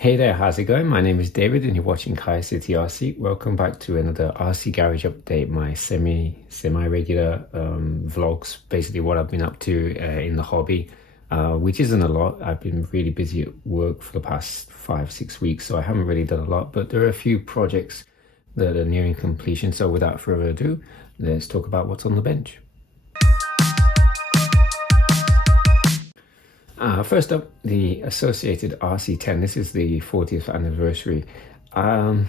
Hey there, how's it going? My name is David and you're watching Kaya City RC. Welcome back to another RC Garage update, my semi-regular vlogs, basically what I've been up to in the hobby, which isn't a lot. I've been really busy at work for the past 5-6 weeks, so I haven't really done a lot, but there are a few projects that are nearing completion. So without further ado, let's talk about what's on the bench. First up, the Associated RC10. This is the 40th anniversary. I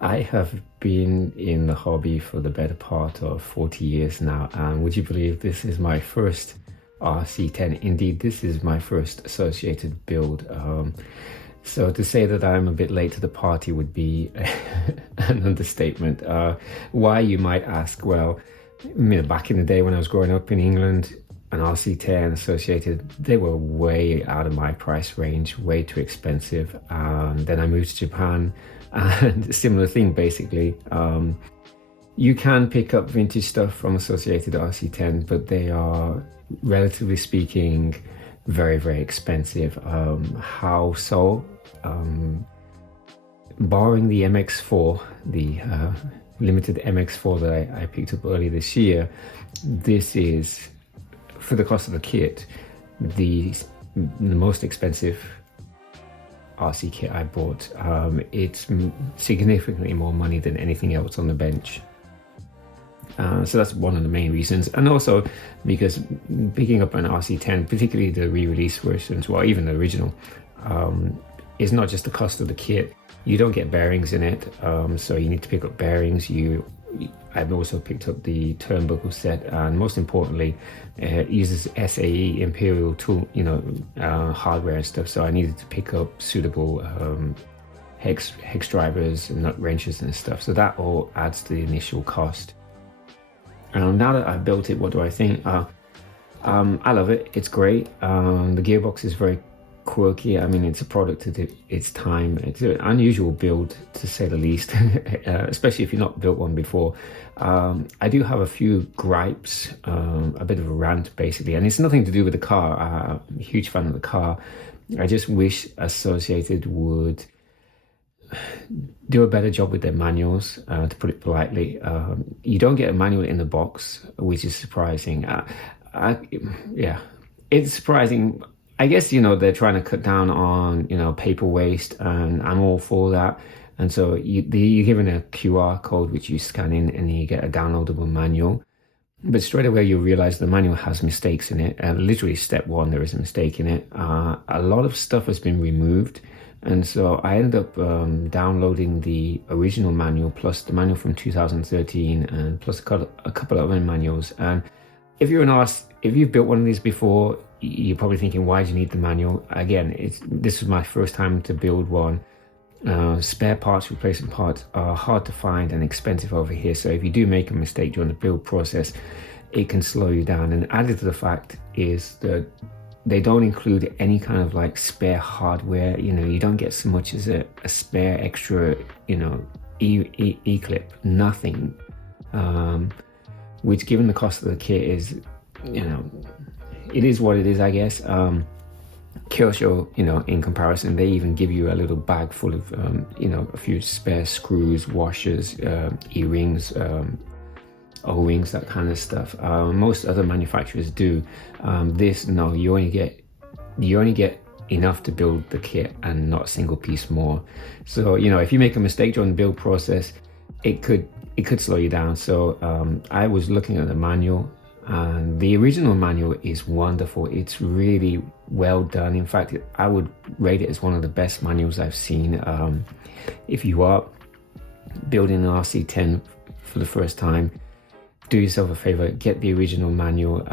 have been in the hobby for the better part of 40 years now, and would you believe this is my first RC10? Indeed, this is my first Associated build. So to say that I'm a bit late to the party would be an understatement. Why, you might ask? Well, back in the day when I was growing up in England, an RC10 Associated, they were way out of my price range, way too expensive. Then I moved to Japan, and a similar thing basically. You can pick up vintage stuff from Associated RC10s, but they are, relatively speaking, very, very expensive. How so? Barring the MX4, the limited MX4 that I picked up earlier this year, this is, for the cost of the kit, the most expensive RC kit I bought. It's significantly more money than anything else on the bench. So that's one of the main reasons. And also because picking up an RC10, particularly the re-release versions, well, even the original, is not just the cost of the kit. You don't get bearings in it, so you need to pick up bearings. I've also picked up the turnbuckle set, and most importantly, it uses SAE Imperial tool, hardware and stuff. So I needed to pick up suitable hex drivers and nut wrenches and stuff. So that all adds to the initial cost. Now that I've built it, what do I think? I love it. It's great. The gearbox is very quirky. I mean, it's a product of its time. It's an unusual build, to say the least, especially if you've not built one before. I do have a few gripes, a bit of a rant basically, and it's nothing to do with the car. I'm a huge fan of the car. I just wish Associated would do a better job with their manuals, to put it politely. You don't get a manual in the box, which is surprising. Yeah, it's surprising. I guess, they're trying to cut down on, paper waste, and I'm all for that. And so you're given a QR code, which you scan in, and you get a downloadable manual. But straight away, you realize the manual has mistakes in it. Literally step one, there is a mistake in it. A lot of stuff has been removed. And so I ended up downloading the original manual, plus the manual from 2013, and plus a couple of other manuals. And if you've built one of these before, you're probably thinking, why do you need the manual? Again, this was my first time to build one. Spare parts, replacement parts are hard to find and expensive over here. So if you do make a mistake during the build process, it can slow you down. And added to the fact is that they don't include any kind of like spare hardware. You don't get so much as a spare extra, E-clip, nothing. Which, given the cost of the kit, is, it is what it is, I guess. Kyosho, in comparison, they even give you a little bag full of, a few spare screws, washers, E-rings, O-rings, that kind of stuff. Most other manufacturers do. No, you only get enough to build the kit and not a single piece more. So, if you make a mistake during the build process, it could slow you down. So I was looking at the manual, and the original manual is wonderful. It's really well done. In fact, I would rate it as one of the best manuals I've seen. If you are building an RC10 for the first time, do yourself a favor, get the original manual.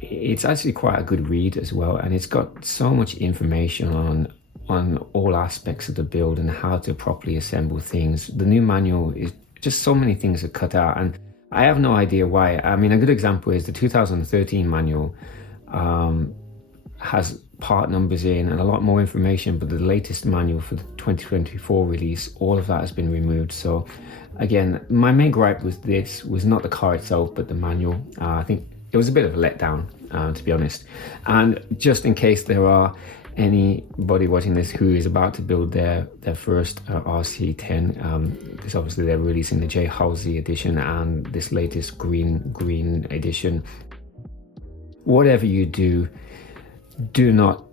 It's actually quite a good read as well, and it's got so much information on all aspects of the build and how to properly assemble things. The new manual is just so many things are cut out, and I have no idea why. I mean, a good example is the 2013 manual has part numbers in and a lot more information, but the latest manual for the 2024 release, all of that has been removed. So again, my main gripe with this was not the car itself, but the manual. I think it was a bit of a letdown, to be honest. And just in case there are anybody watching this who is about to build their first RC10, because obviously they're releasing the J Halsey edition and this latest green edition. Whatever you do, do not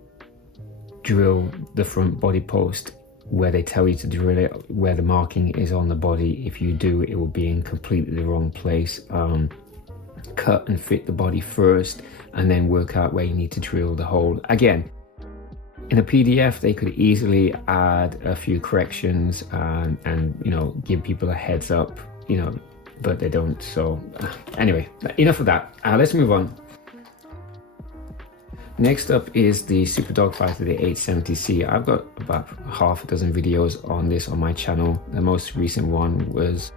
drill the front body post where they tell you to drill it, where the marking is on the body. If you do, it will be in completely the wrong place. Cut and fit the body first, and then work out where you need to drill the hole. Again, in a PDF, they could easily add a few corrections and you know, give people a heads up, you know, but they don't. So anyway, enough of that. Let's move on. Next up is the Super Dogfighter, the 870C. I've got about half a dozen videos on this on my channel. The most recent one was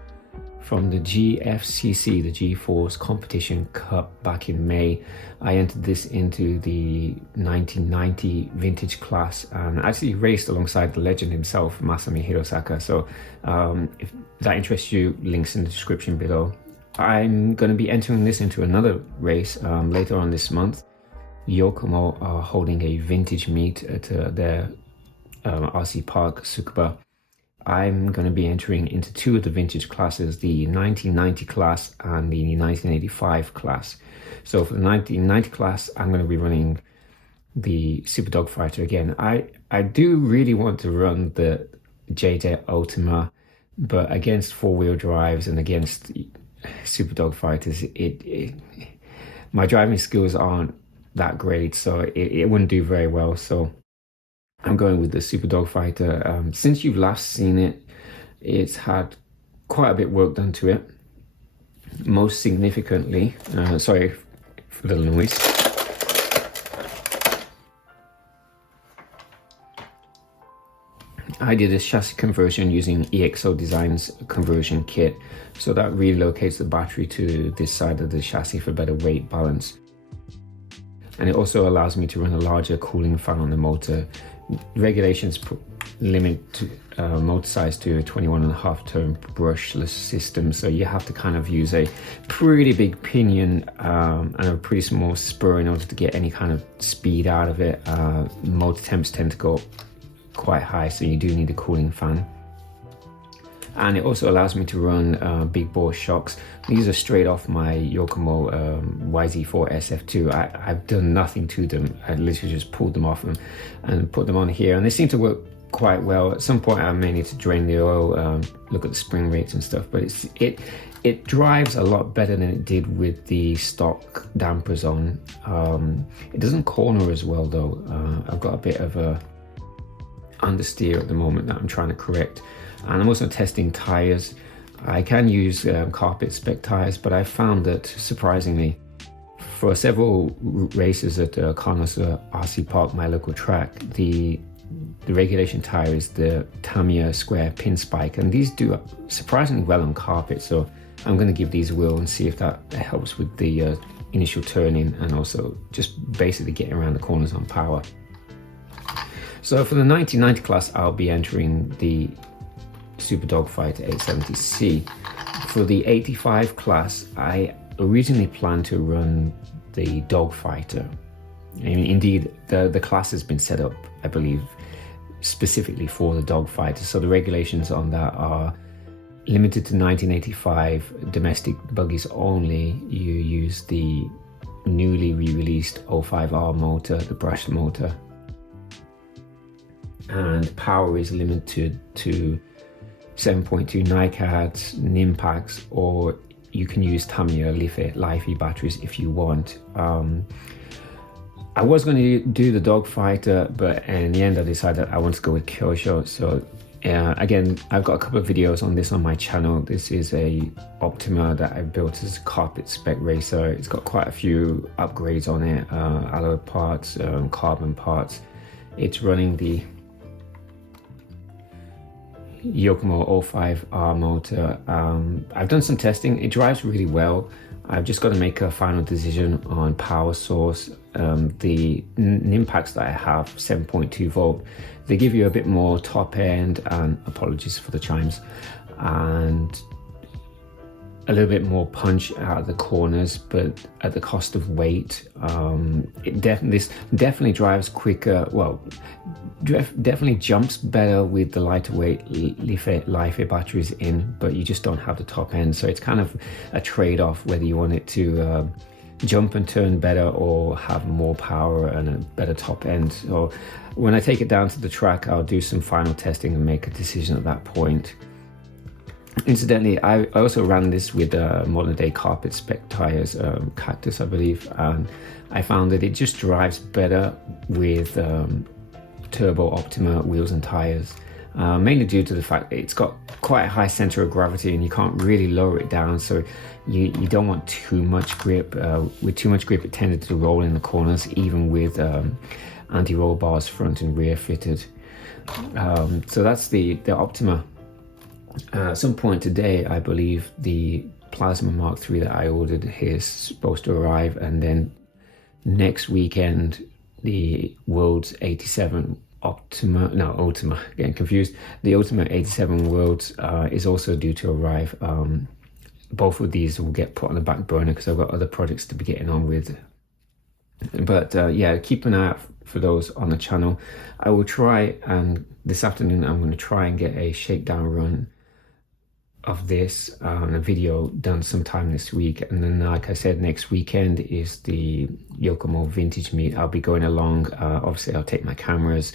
from the GFCC, the G-Force Competition Cup back in May. I entered this into the 1990 vintage class and actually raced alongside the legend himself, Masami Hirosaka. So if that interests you, links in the description below. I'm going to be entering this into another race later on this month. Yokomo are holding a vintage meet at their RC Park, Tsukuba. I'm going to be entering into two of the vintage classes, the 1990 class and the 1985 class. So for the 1990 class, I'm going to be running the Super Dogfighter again. I do really want to run the JJ Optima, but against four-wheel drives and against Super Dogfighters, my driving skills aren't that great, so it wouldn't do very well. So I'm going with the Super Dogfighter. Since you've last seen it, it's had quite a bit of work done to it. Most significantly, sorry for the noise. I did a chassis conversion using EXO Design's conversion kit. So that relocates the battery to this side of the chassis for better weight balance. And it also allows me to run a larger cooling fan on the motor. Regulations limit motor size to a 21.5 turn brushless system, so you have to kind of use a pretty big pinion and a pretty small spur in order to get any kind of speed out of it. Motor temps tend to go quite high, so you do need a cooling fan. And it also allows me to run big bore shocks. These are straight off my Yokomo YZ4 SF2. I've done nothing to them. I literally just pulled them off and put them on here, and they seem to work quite well. At some point I may need to drain the oil, look at the spring rates and stuff, but it drives a lot better than it did with the stock dampers on. It doesn't corner as well though. I've got a bit of a understeer at the moment that I'm trying to correct. And I'm also testing tires. I can use carpet spec tires, but I found that surprisingly, for several races at Kanosa RC Park, my local track, the regulation tire is the Tamiya square pin spike, and these do surprisingly well on carpet. So I'm going to give these a whirl and see if that helps with the initial turning and also just basically getting around the corners on power. So for the 1990 class, I'll be entering the Super Dogfighter 870C. For the 85 class, I originally planned to run the Dogfighter. I mean, indeed, the class has been set up, I believe, specifically for the Dogfighter. So the regulations on that are limited to 1985 domestic buggies only. You use the newly re-released 05R motor, the brushed motor, and power is limited to 7.2 NiCads, Nimpacks, or you can use Tamiya Life-E batteries if you want. I was going to do the Dogfighter, but in the end I decided I want to go with Kyosho. So again, I've got a couple of videos on this on my channel. This is a Optima that I built as a carpet spec racer. It's got quite a few upgrades on it, alloy parts, carbon parts. It's running the Yokomo 05R motor. I've done some testing. It drives really well. I've just got to make a final decision on power source. The Nimpacks that I have, 7.2 volt, they give you a bit more top end, and apologies for the chimes, and a little bit more punch out of the corners, but at the cost of weight. This definitely drives quicker. Well, definitely jumps better with the lighter weight LiFe batteries in, but you just don't have the top end. So it's kind of a trade-off whether you want it to jump and turn better or have more power and a better top end. So when I take it down to the track, I'll do some final testing and make a decision at that point. Incidentally, I also ran this with modern day carpet spec tires, Cactus I believe, and I found that it just drives better with turbo Optima wheels and tires, mainly due to the fact that it's got quite a high center of gravity and you can't really lower it down, so you don't want too much grip. With too much grip it tended to roll in the corners, even with anti-roll bars front and rear fitted. So that's the Optima. At some point today, I believe the Plasma Mark III that I ordered is supposed to arrive, and then next weekend the World's 87 Ultima, getting confused. The Ultima 87 Worlds is also due to arrive. Both of these will get put on the back burner because I've got other projects to be getting on with. But yeah, keep an eye out for those on the channel. I will try, and this afternoon I'm going to try and get a shakedown run of this a video done sometime this week, and then like I said, next weekend is the Yokomo vintage meet. I'll be going along. Obviously I'll take my cameras.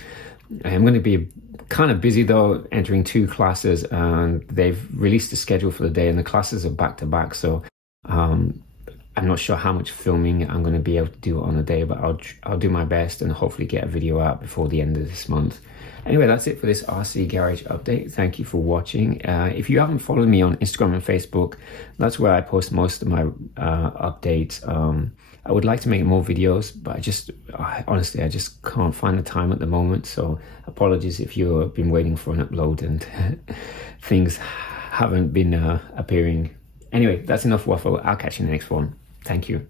I'm going to be kind of busy though, entering 2 classes, and they've released the schedule for the day and the classes are back to back, so I'm not sure how much filming I'm going to be able to do on the day, but I'll do my best and hopefully get a video out before the end of this month. Anyway, that's it for this RC Garage update. Thank you for watching. If you haven't followed me on Instagram and Facebook, that's where I post most of my updates. I would like to make more videos, but honestly, I just can't find the time at the moment. So apologies if you've been waiting for an upload and things haven't been appearing. Anyway, that's enough waffle. I'll catch you in the next one. Thank you.